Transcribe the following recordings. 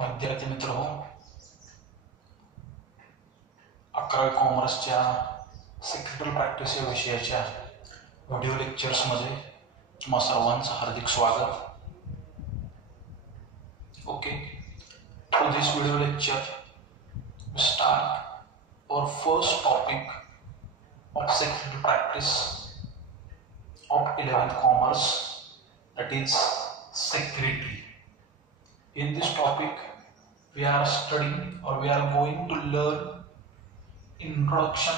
विद्यार्थी मित्र हो, 11वी कॉमर्सच्या सेक्रेटरी प्रॅक्टिस या विषयाच्या व्हिडिओ लेक्चर्समध्ये तुम्हा सर्वांचं हार्दिक स्वागत. Okay, through this video lecture we start our first topic of secretary practice of 11th commerce, that is secretary. In this topic we are studying or we are going to learn introduction,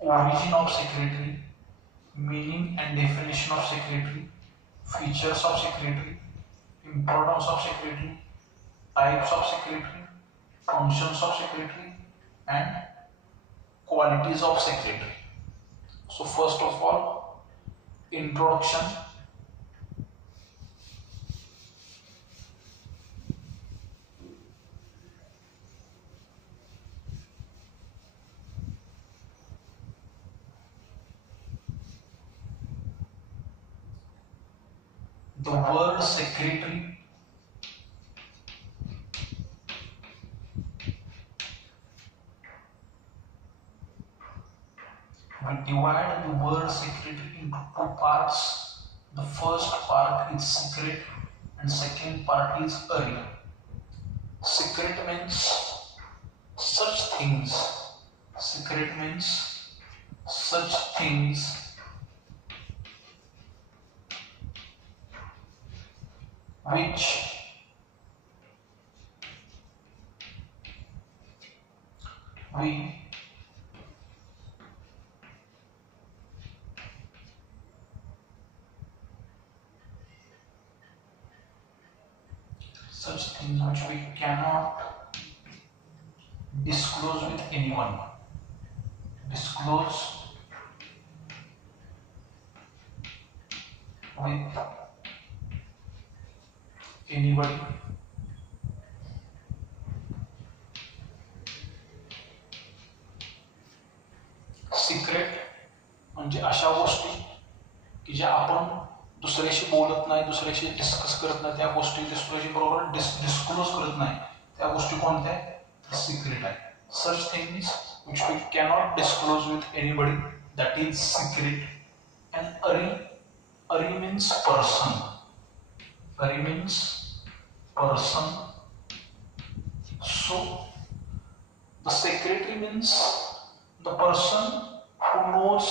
origin of secretary, meaning and definition of secretary, features of secretary, importance of secretary, types of secretary, functions of secretary, and qualities of secretary. So first of all, introduction. The word secretary we divide the word secretary into two parts. The first part is secret and second part is array. Secret means such things. Secret means such things which we cannot disclose with anyone. Disclose with anybody. Secret म्हणजे अशा गोष्टी की ज्या आपण दुसऱ्याशी बोलत नाही, दुसऱ्याशी डिस्कस करत नाही, त्या गोष्टी दुसऱ्याशी बरोबर डिस्क्लोज करत नाही, त्या गोष्टी कोणत्या आहेत? सिक्रेट आहे. Such things which we cannot disclose with anybody, that is secret. And array means person. Array means person. So the secretary means the person who knows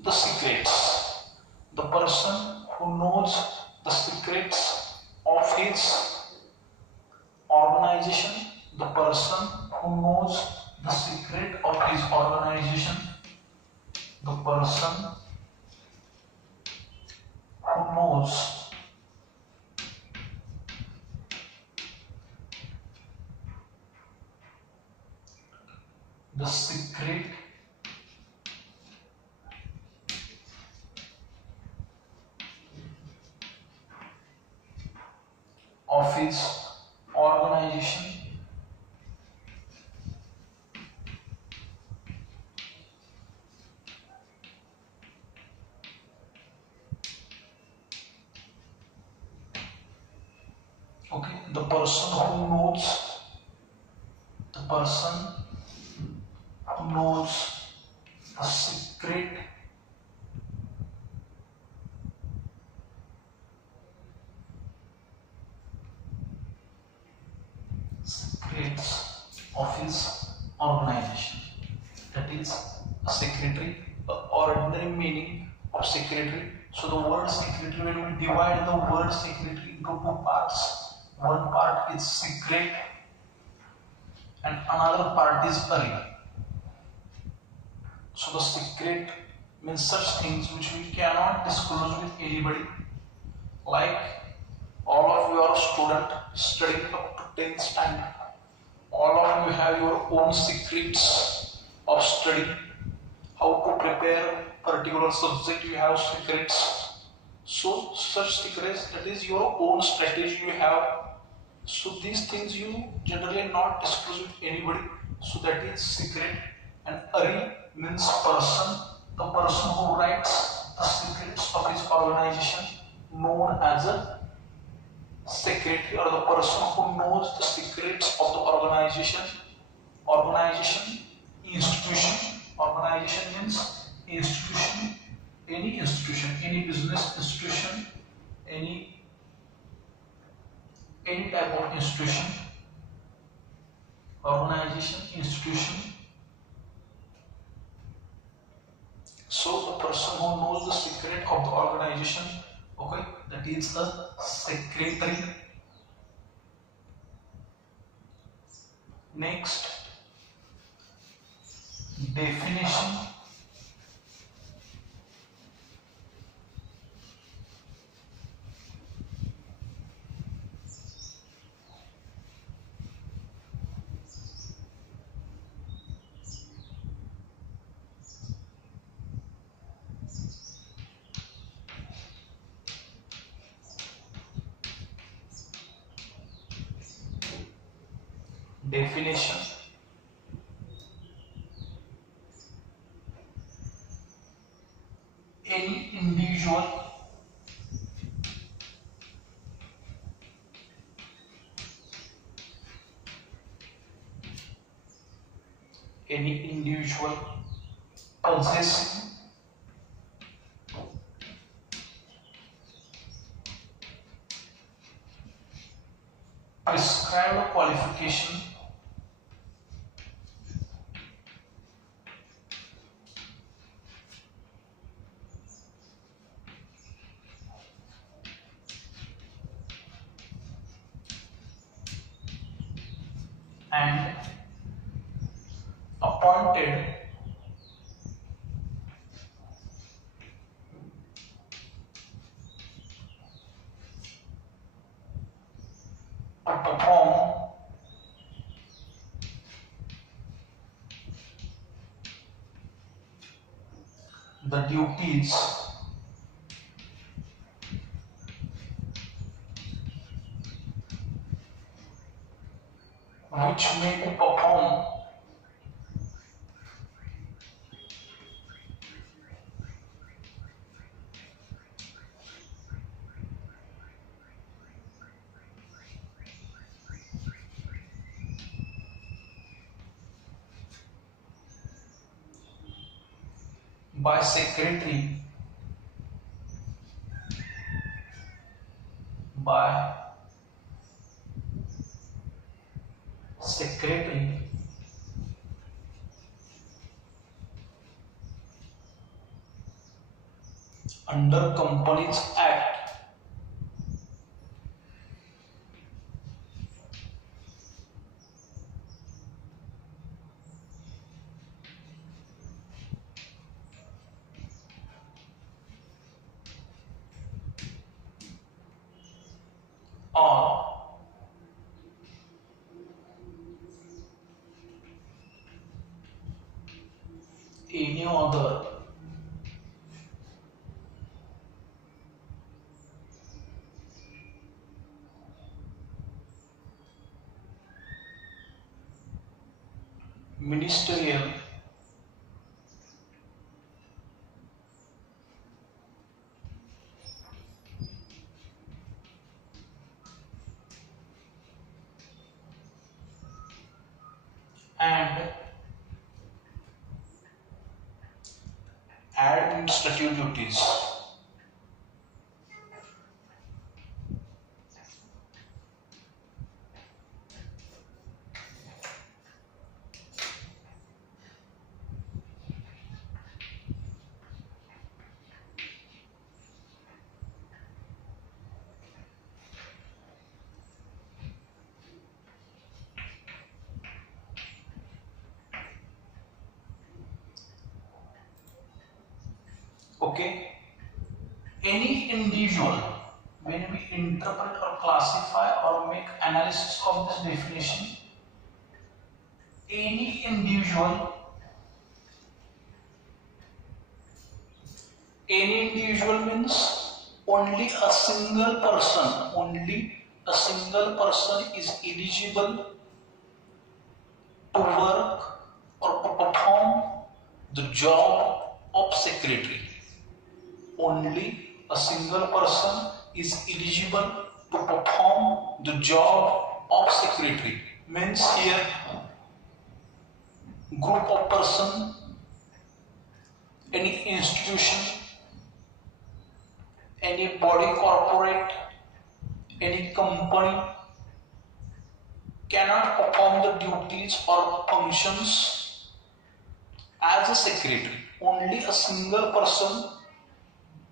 the secrets. The person who knows the secrets of his organization. The person who knows the secret of his organization. The person who knows the secret of his organization. Okay, the person who knows the secret secrets of his organization. That is a secretary, the ordinary meaning of secretary. So the word secretary, when we divide the word secretary into two parts, one part is secret and another part is array. So the secret means such things which we cannot disclose with anybody. Like all of you are student studying up to 10th standard. All of you have your own secrets of study. How to prepare particular subject, you have secrets. So such secrets, that is your own strategy you have. So these things you generally not disclose with anybody. So that is secret. And array means person, the person who writes the secrets of his organization, known as a secretary or the person who knows the secrets of the organization. Organization, institution. Organization means institution, any institution, any business institution, any type of institution, organization, institution. So the person who knows the secret of the organization, okay, that is the secretary. Next, definition. Definition. Any individual possessing prescribed qualification and appointed to perform the duties which may be performed by secretary, under Companies Act or any other ministerial and administrative duties. Okay, any individual, when we interpret or classify or make analysis of this definition, any individual means only a single person is eligible to work or to perform the job of secretary. Only a single person is eligible to perform the job of secretary means here group of person, any institution, any body corporate, any company cannot perform the duties or functions as a secretary. Only a single person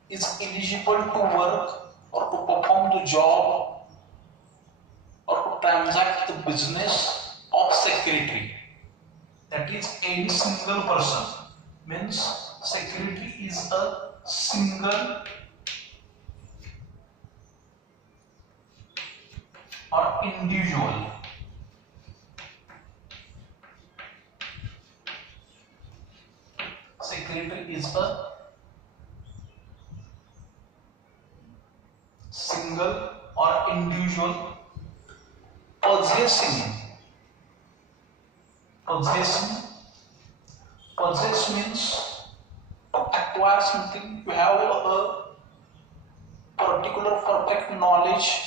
is eligible to work or to perform the job or to transact the business of secretary. That is any single person. Means secretary is a single or individual. Secretary is a single or individual possess means to acquire something, you have a particular perfect knowledge.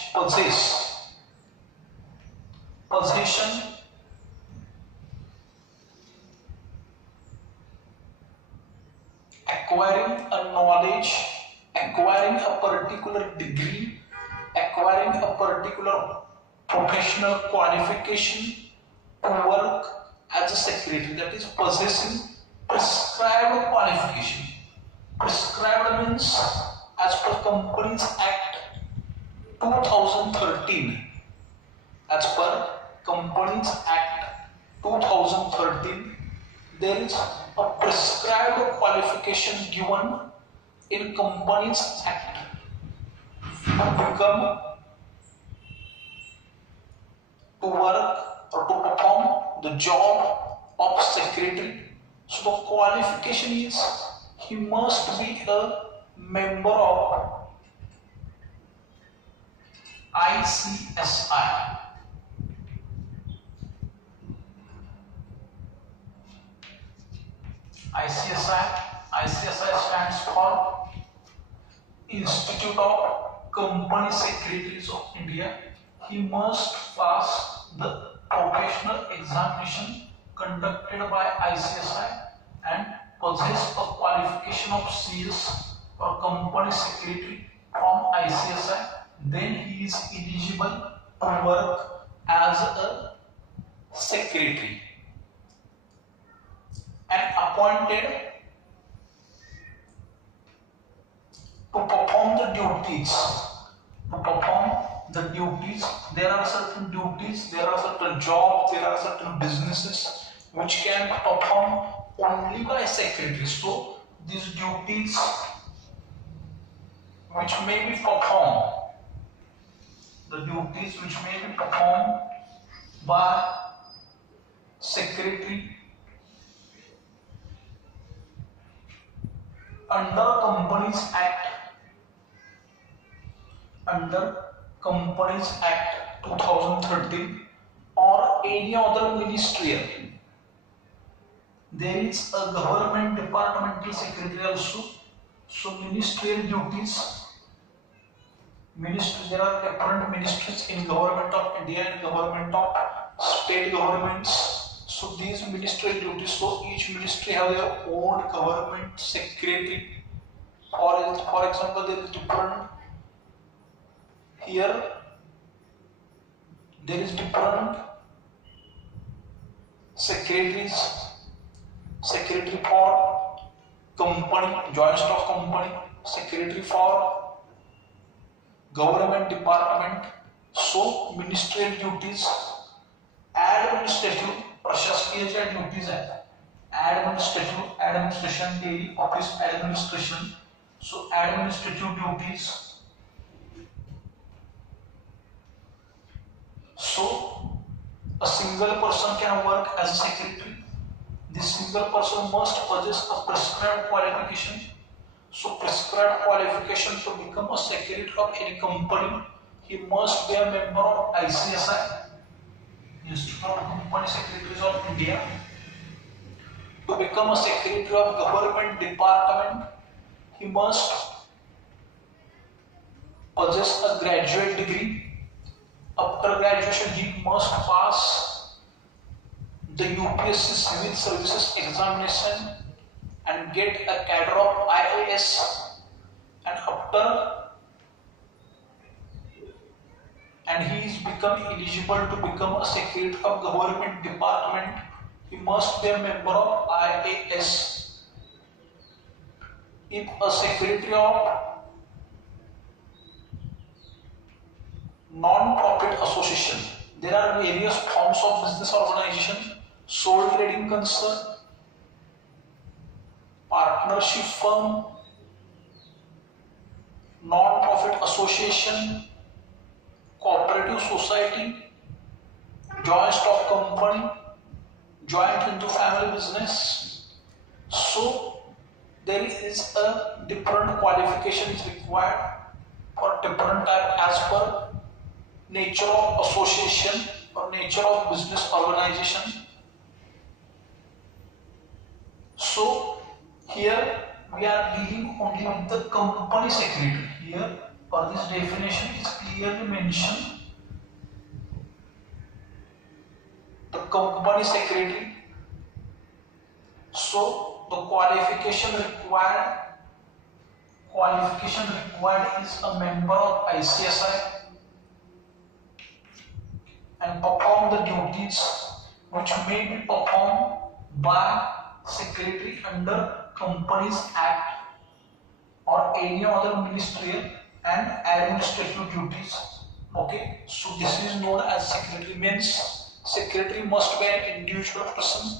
Possession acquiring a knowledge, acquiring a particular degree, acquiring a particular professional qualification to work as a secretary. That is possessing prescribed qualification. Prescribed means as per Companies Act 2013. As per Companies Act 2013, there is a prescribed qualification given in Companies Act to work or to perform the job of secretary. So the qualification is he must be a member of ICSI. ICSI stands for Institute of Company Secretaries of India. He must pass the professional examination conducted by ICSI and possess a qualification of CS or Company Secretary from ICSI. Then he is eligible to work as a secretary and appointed to perform the duties. There are certain duties, there are certain jobs, there are certain businesses which can perform only by secretaries. So these duties which may be performed, by secretary under Companies Act 2013 or any other ministerial. There is a government departmental secretary also. So ministerial duties. There are different ministries in government of India and government of state governments. So these ministerial duties, so each ministry have their own government secretary. For example, there is different here. There is different secretaries. Secretary for company, joint stock company. Secretary for government department. So ministerial duties, administrative, प्रशासकीय ज्या duties आहेत, administration, daily office administration. So administrative duties. So a single person can work as a secretary. This single person must possess a prescribed qualification. So prescribed qualification to become a secretary of any company, he must be a member of ICSI, Institute of Company Secretaries of India. To become a secretary of government department, he must possess a graduate degree. After graduation, he must pass the UPSC Civil Services examination and get a cadre of IAS. And he is become eligible to become a secretary of government department. He must be a member of IAS. If a secretary of non-profit association, there are various forms of business organization: sole trading concern, partnership firm, non-profit association, cooperative society, joint stock company, joint into family business. So there is a different qualification is required for different type as per nature of association or nature of business organization. So here we are dealing only with the company secretary. Here for this definition is clearly mentioned the company secretary. So the qualification required is a member of ICSI and perform the duties which may be performed by secretary under Companies Act or any other ministerial and administrative duties. Okay, so this is known as secretary. Means secretary must be an individual person.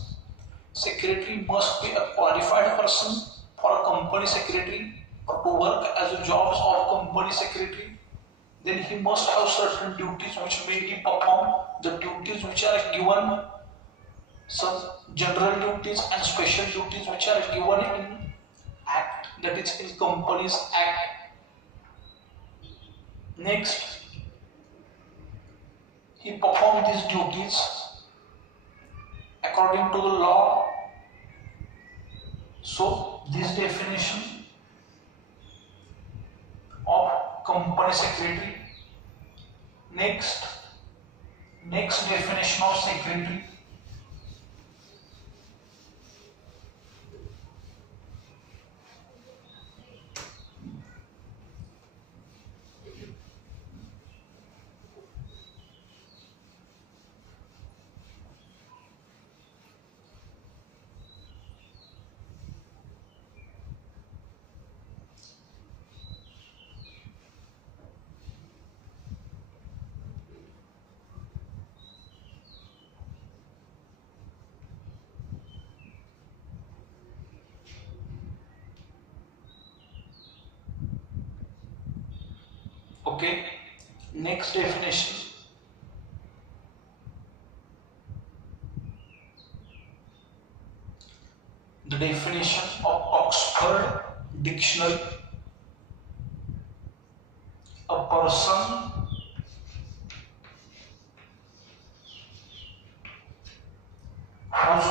Secretary must be a qualified person for a company secretary to work as a jobs of company secretary. Then he must have certain duties which may be performed. The duties which are given, some general duties and special duties which are given in Act, that is in Companies Act. Next, he performed these duties according to the law. So this definition of company secretary. Next definition of secretary. Okay, next definition. The definition of Oxford Dictionary: a person whose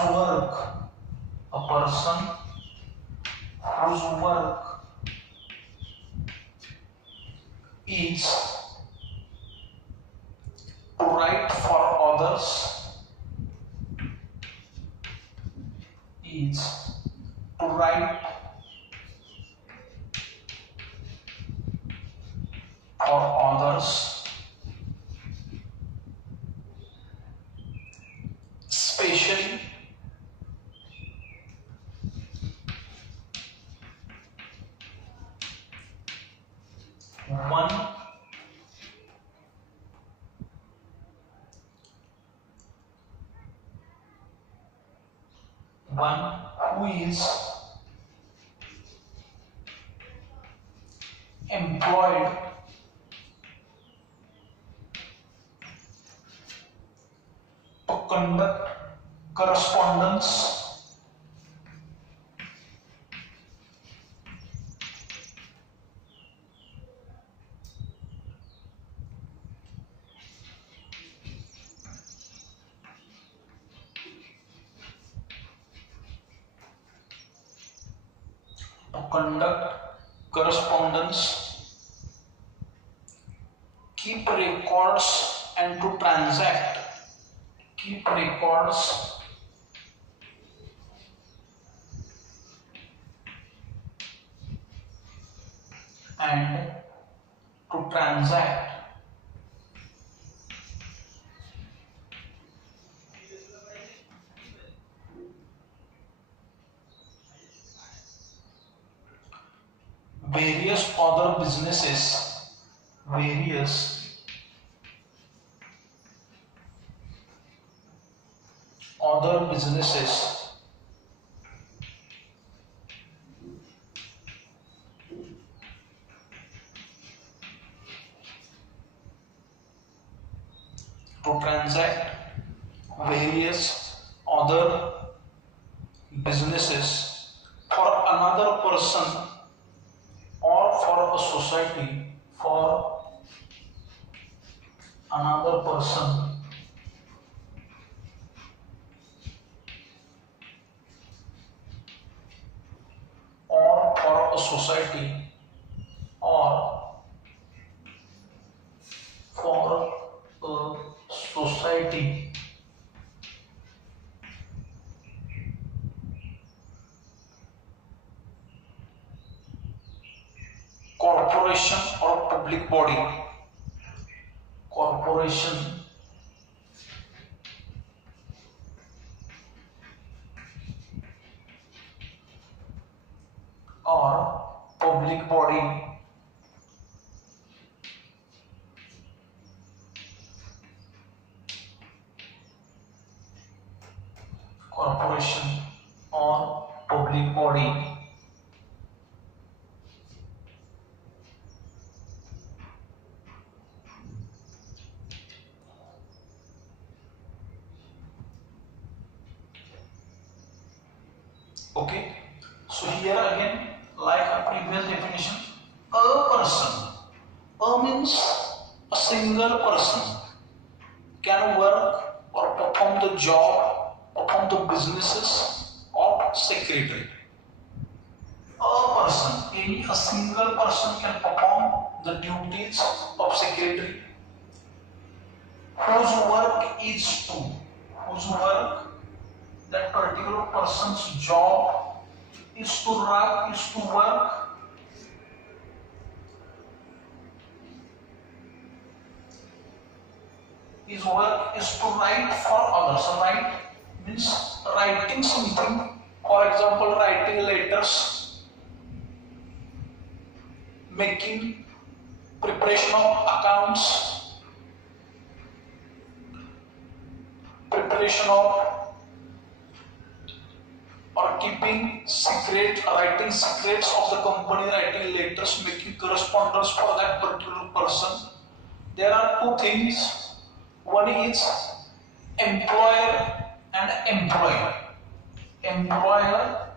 work is to write for others, especially one who is employed to conduct correspondence keep records and to transact. Keep records and to transact. Various other businesses, various other businesses to transact, various other businesses for another person or for a society, for another person or for a society or for a society corporation or public body, corporation or public body corporation or public body okay. So here again, like a previous definition, a person, a means a single person can work or perform the job, perform the businesses of secretary. A person, a single person can perform the duties of secretary, whose work is to, whose work, that particular person's job is to write, is to work his work is to write for others. Write means writing something, for example writing letters, making preparation of accounts, preparation of or keeping secret, writing secrets of the company, writing letters, making correspondence for that particular person. There are two things. One is employer and employee. Employer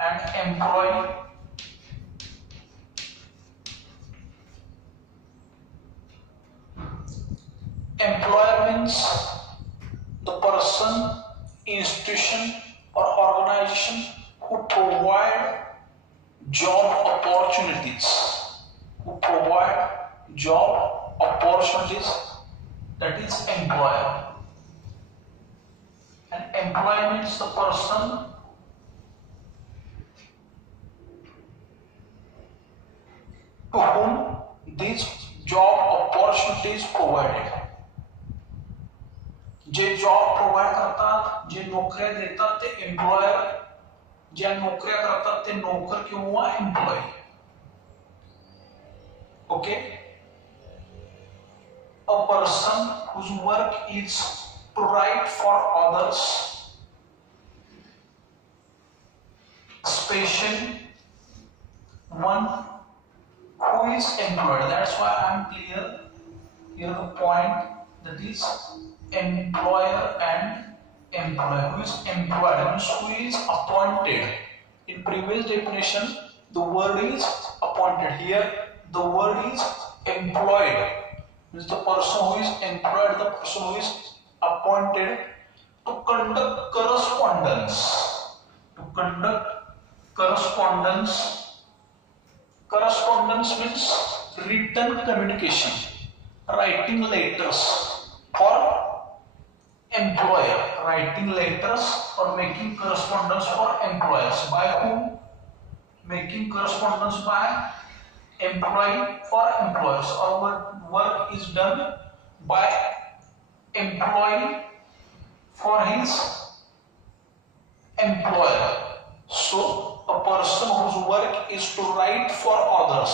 and employee. Employer means the person, institution or organization who provide job opportunities, that is employer. And employee means the person to whom these job opportunities provided. J job provide करतात, जे नोकऱ्या देतात ते employer, ज्या नोकऱ्या करतात ते नोकर किंवा employee. Okay. A person whose work is to write for others, especially one who is employed. That's why I am clear here the point, that is employer and employee. Who is employed means who is appointed. In previous definition the word is appointed, here the word is employed, means the person who is employed, the person who is appointed to conduct correspondence, Correspondence means written communication, writing letters for employer, writing letters or making correspondence for employers. By whom? Making correspondence by employee for employers, or work is done by employee for his employer. So a person whose work is to write for others,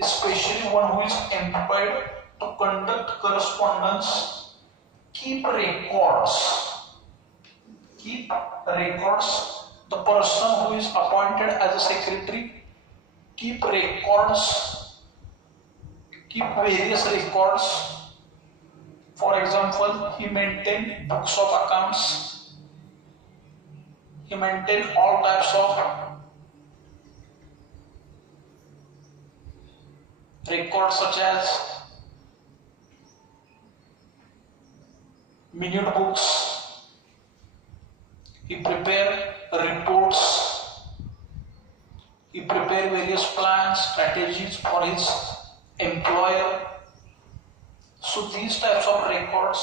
especially one who is employed to conduct correspondence, keep records. The person who is appointed as a secretary keep records, keep various records. For example, he maintained books of accounts, he maintained all types of records such as minute books, he prepared reports, he prepared various plans, strategies for his employer. So these types of records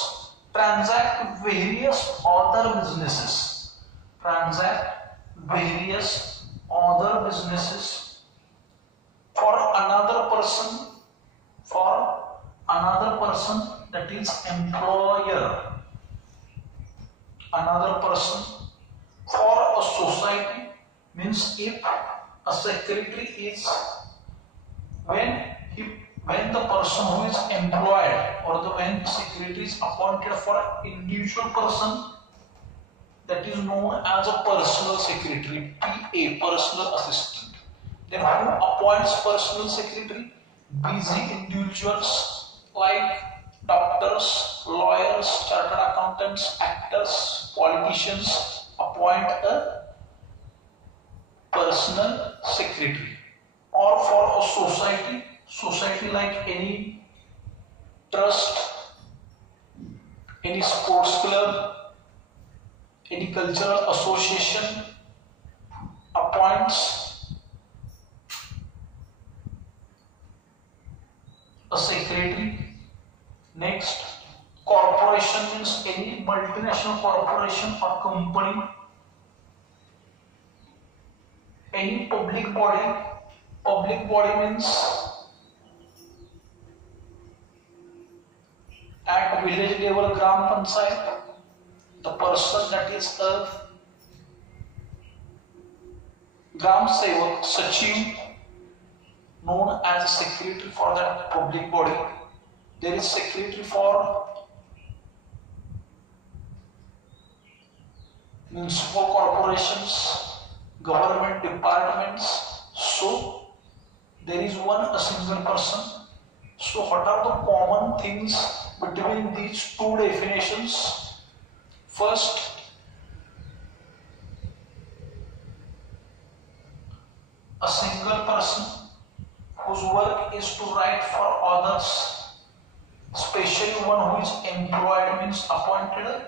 transact various other businesses, for another person, that is employer, another person. For a society means if a secretary is when the person who is employed or when the secretary is appointed for individual person, that is known as a personal secretary, PA, personal assistant. Then who appoints personal secretary? Busy individuals like doctors, lawyers, chartered accountants, actors, politicians appoint a personal secretary. Or for a society like any trust, any sports club, any cultural association appoints a secretary. Next, corporation means any multinational corporation or company, any public body. Public body means at village level Gram Panchayat, the person that is a Gram Sevak, Sachiv, known as a secretary for that public body. There is secretary for municipal corporations, government departments. So there is a single person. So what are the common things between these two definitions? First, a single person whose work is to write for others, especially one who is employed means appointed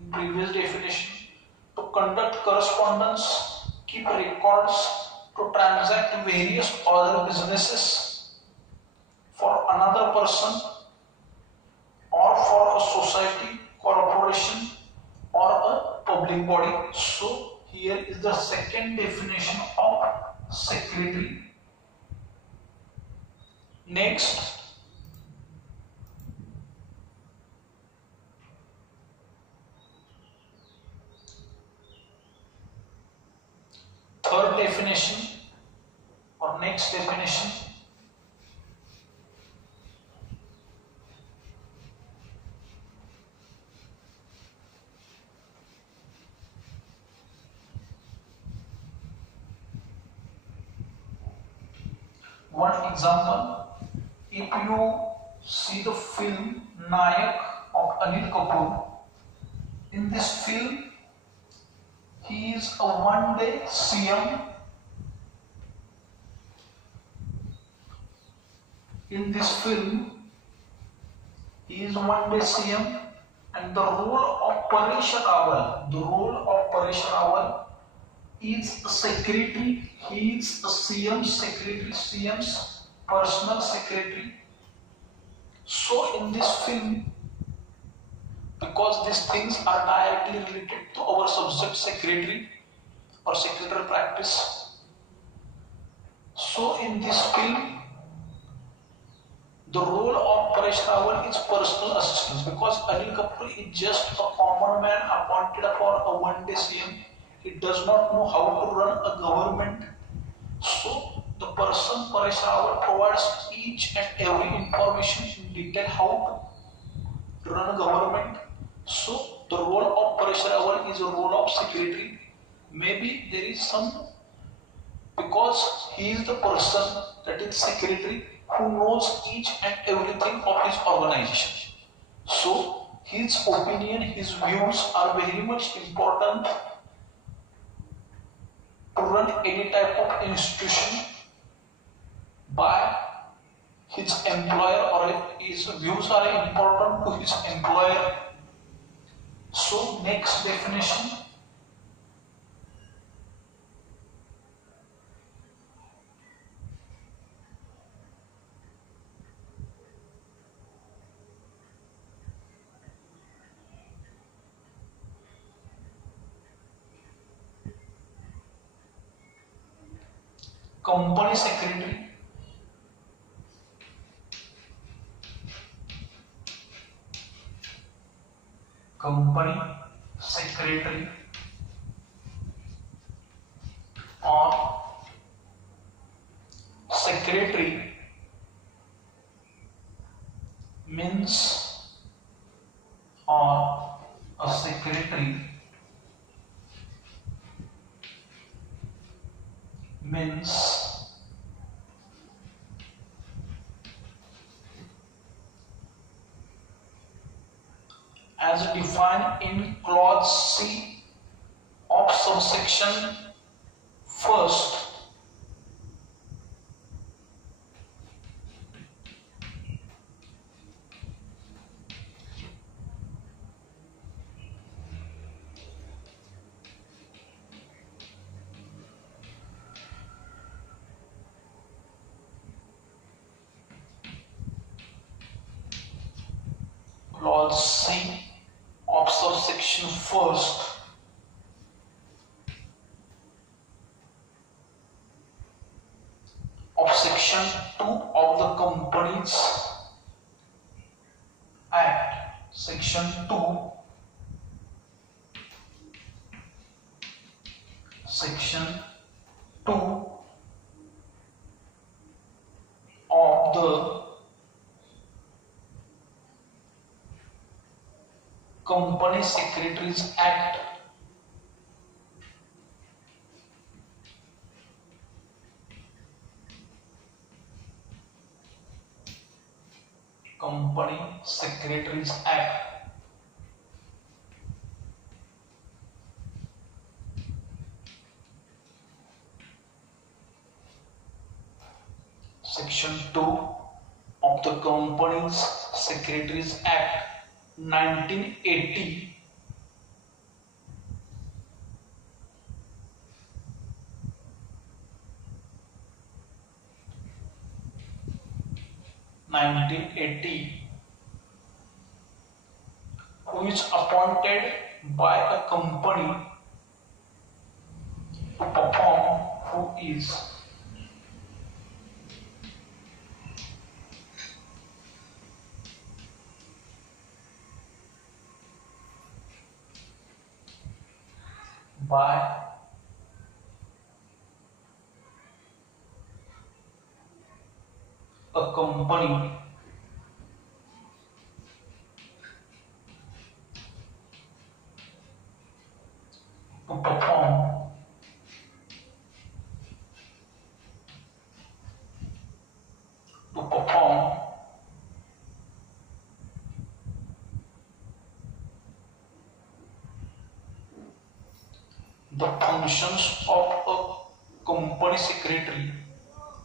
in previous definition, to conduct correspondence, keep records, to transact various other businesses for another person or for a society, corporation or a public body. So here is the second definition of secretary. Next, third definition or next definition. One example, if you see the film Nayak of Anil Kapoor, in this film he is a one-day CM. In this film, he is one-day CM, and the role of Paresh Rawal is a secretary, he is a CM's secretary, CM's personal secretary. So in this film, because these things are directly related to our subject secretary or secretary practice, so in this film, the role of Paresh Rawal is personal assistant, because Anil Kapoor is just a common man appointed for a one-day CM. He does not know how to run a government. So the person Paresh Rawal provides each and every information in detail how to run a government. So the role of Paresh Rawal is a role of secretary. Maybe there is some, because he is the person that is secretary who knows each and everything of his organization. So his opinion, his views are very much important to run any type of institution by his employer, or his views are important to his employer. So next definition. Company secretary. Company secretary or secretary means, or a secretary means as defined in clause C of subsection first, clause C of subsection first of section 2 of the Companies Act, section 2, section 2 of the Company Secretaries Act Company Secretaries Act section 2 of the Companies Secretaries Act 1980 who is appointed by a company to perform, who is by a company to perform the functions of a company secretary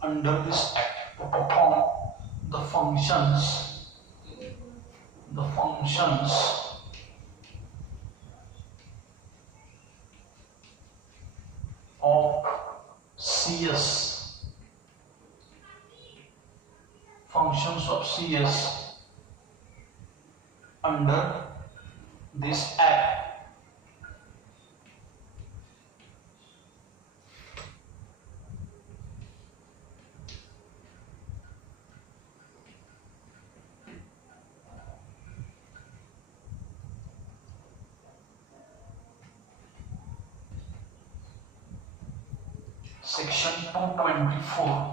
under this act, to perform the functions CS, functions of CS under this act. Section 224.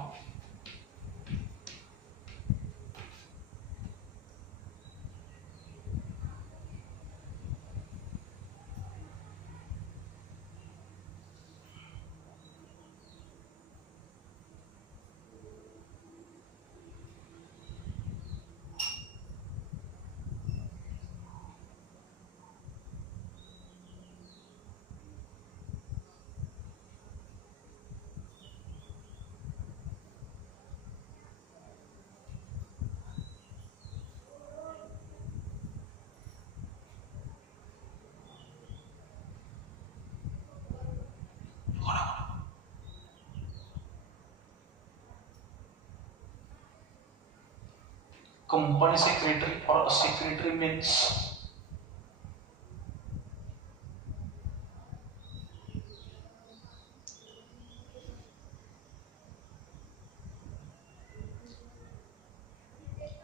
Company secretary or a secretary means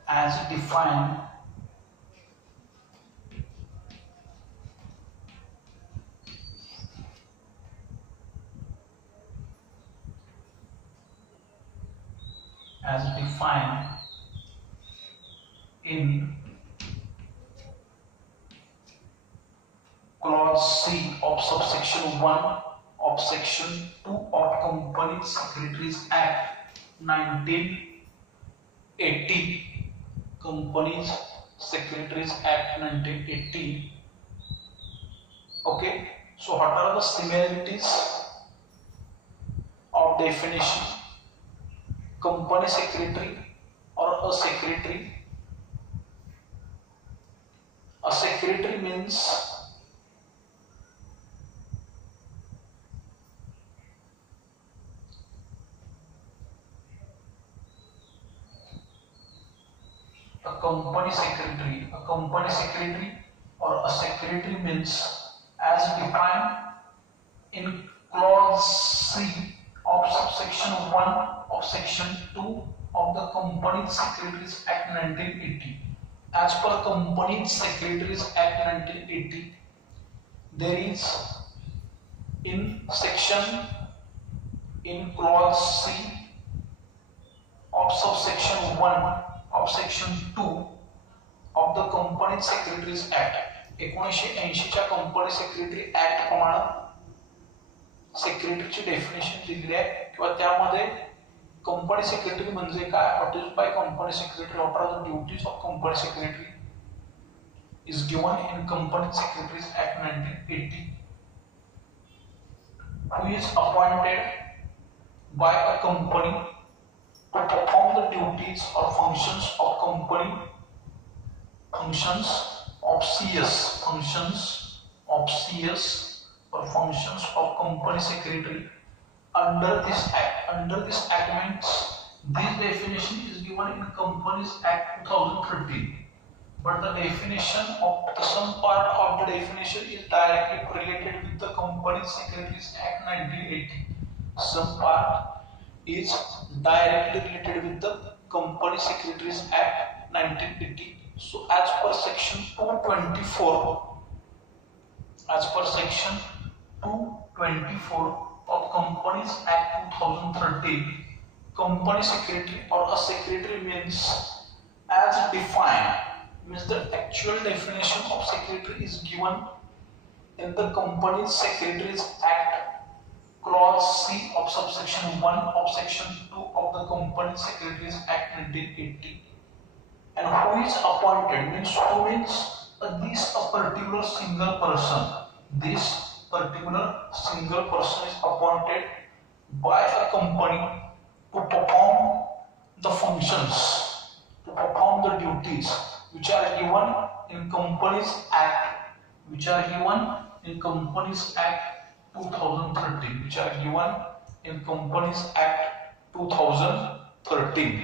as defined in clause C of subsection 1 of section 2 of Company Secretaries Act 1980. Companies Secretaries Act 1980. Okay, so what are the similarities of definition? Company secretary or a secretary. A secretary means a company secretary. A company secretary or a secretary means as defined in clause C of subsection 1 of section 2 of the Company Secretaries Act 1980. As per Company Secretaries Act 1980, there is in clause C of subsection 1 of section 2 of the Company Secretaries Act 1980 च्या company secretary act प्रमाणे सेक्रेटरीची definition दिलेली आहे किंवा त्यामध्ये company secretary म्हणजे काय, what is by company secretary, what are the duties of company secretary is given in Company Secretaries Act 1980, who is appointed by a company to perform the duties or functions of company, functions of CS or functions of company secretary under this act. Under this act means this definition is given in Companies Act 2013. But the definition of some part of the definition is directly related with the Company Secretaries Act 1980. Some part is directly related with the Company Secretaries Act 1980. So as per section 224 of Companies Act 2013, company secretary or a secretary means as defined, means the actual definition of secretary is given in the Company Secretaries Act clause C of subsection 1 of section 2 of the Company Secretaries Act 1980. And who is appointed means who means this a particular single person. This particular single person is appointed by a company to perform the functions, to perform the duties which are given in Companies Act, Companies Act 2013, which are given in Companies Act 2013.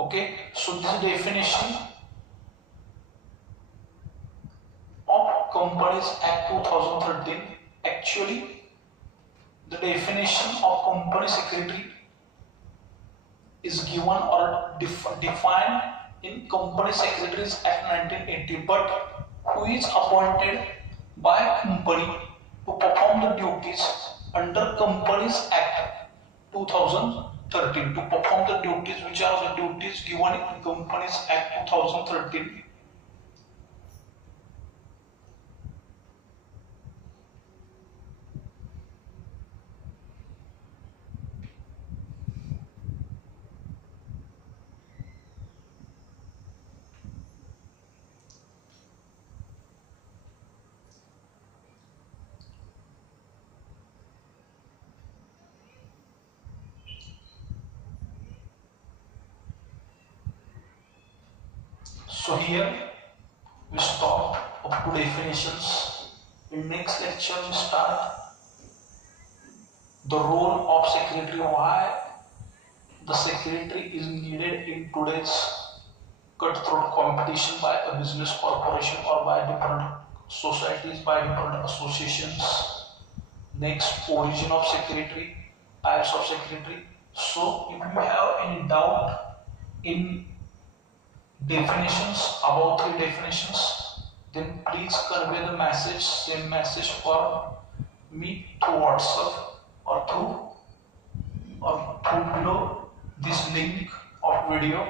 Okay, so this definition of Companies Act 2013, actually the definition of company secretary is given or defined in Company Secretaries Act 1980, but who is appointed by a company to perform the duties under Companies Act 2013, to perform the duties which are the duties given in Companies Act 2013. So here we stop up to definitions. In next lecture we start the role of secretary, why the secretary is needed in today's cutthroat competition by a business corporation or by different societies, by different associations. Next, origin of secretary, types of secretary. So if you have any doubt in definitions, about three definitions, then please convey the message, same message for me through WhatsApp or through below this link of video.